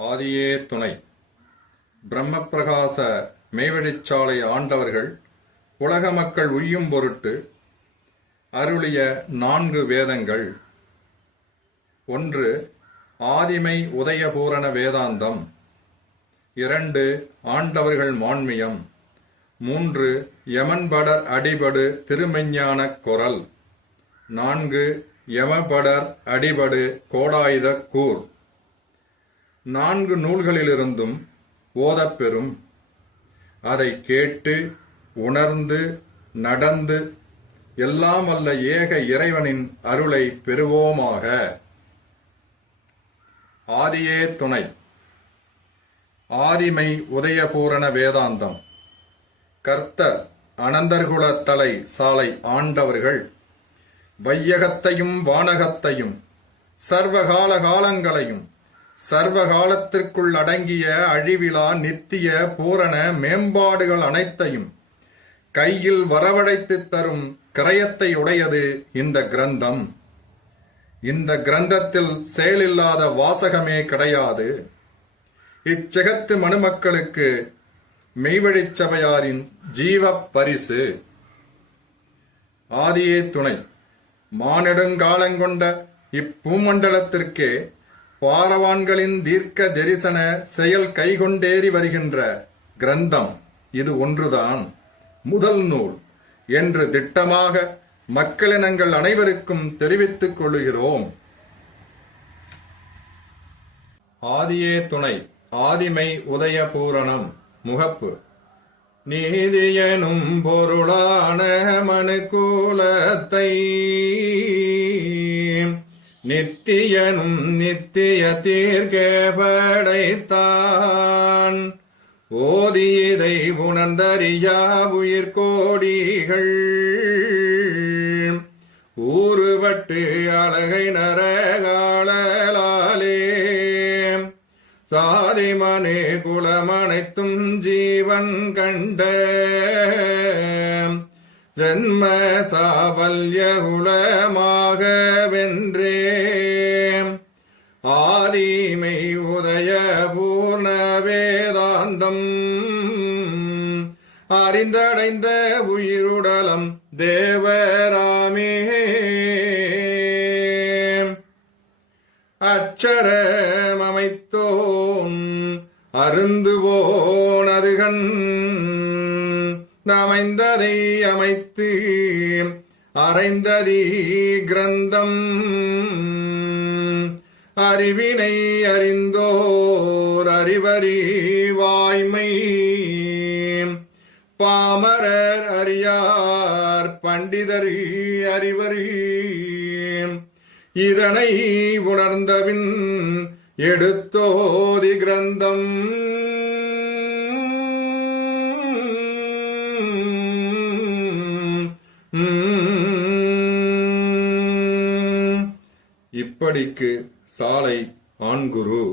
ஆதியே துணை. பிரம்மப்பிரகாச மேவெளிச்சாலை ஆண்டவர்கள் உலக மக்கள் உய்யும் பொருட்டு அருளிய நான்கு வேதங்கள். ஒன்று ஆதிமை உதயபூரண வேதாந்தம். இரண்டு ஆண்டவர்கள் மான்மியம் மூன்று யமன்படர் அடிபடு திருமெஞ்ஞானக் குரல். நான்கு யமபடர் அடிபடு கோடாயுத கூர். நான்கு நூல்களிலிருந்தும் ஓதப்பெறும். அதை கேட்டு உணர்ந்து நடந்து எல்லாம் அல்ல ஏக இறைவனின் அருளை பெறுவோமாக. ஆதியே துணை. ஆதிமை உதயபூரண வேதாந்தம். கர்த்தர் அனந்தர்குல தலை சாலை ஆண்டவர்கள். வையகத்தையும் வானகத்தையும் சர்வகால காலங்களையும் சர்வகாலத்திற்குள் அடங்கிய அழிவிழா நித்திய பூரண மேம்பாடுகள் அனைத்தையும் கையில் வரவழைத்து தரும் கிரயத்தை உடையது இந்த கிரந்தம். இந்த கிரந்தத்தில் செயலில்லாத வாசகமே கிடையாது. இச்செகத்து மனுமக்களுக்கு மெய்வழி சபையாரின் ஜீவ பரிசு. ஆதியே துணை மானிடங்காலங்கொண்ட இப்பூமண்டலத்திற்கே பாரவான்களின் தீர்க்க தரிசன செயல் கைகொண்டேறி வருகின்ற கிரந்தம் இது ஒன்றுதான். முதல் நூல் என்று திட்டமாக மக்களினங்கள் அனைவருக்கும் தெரிவித்துக் கொள்கிறோம். ஆதியே துணை ஆதிமை உதயபூரணம் முகப்பு. நீதியனும் பொருளான மனுக்கூலத்தை நித்தியனும் நித்திய தீர்க்க படைத்தான் ஓதியதை உணர்ந்தறியா உயிர்கோடிகள் ஊறுபட்டு அழகை நரகாளலாலே. சாதிமனே குலமனைத்தும் ஜீவன் கண்ட. ஜன்ம சாவல்ய குலமாக வென்றே வேதாந்தம். அறிந்தடைந்த உயிருடலம் தேவராமே. அச்சரமமைத்தோம் அருந்துவோனதுகண் நமைந்ததை அமைத்து அறைந்ததி கிரந்தம். அறிவினை அறிந்தோர் அறிவறி வாய்மை. பாமரர் அறியார் பண்டிதர் அறிவறி. இதனை உணர்ந்தபின் எடுத்தோதி கிரந்தம். இப்படிக்கு சாலை ஆண்குரு.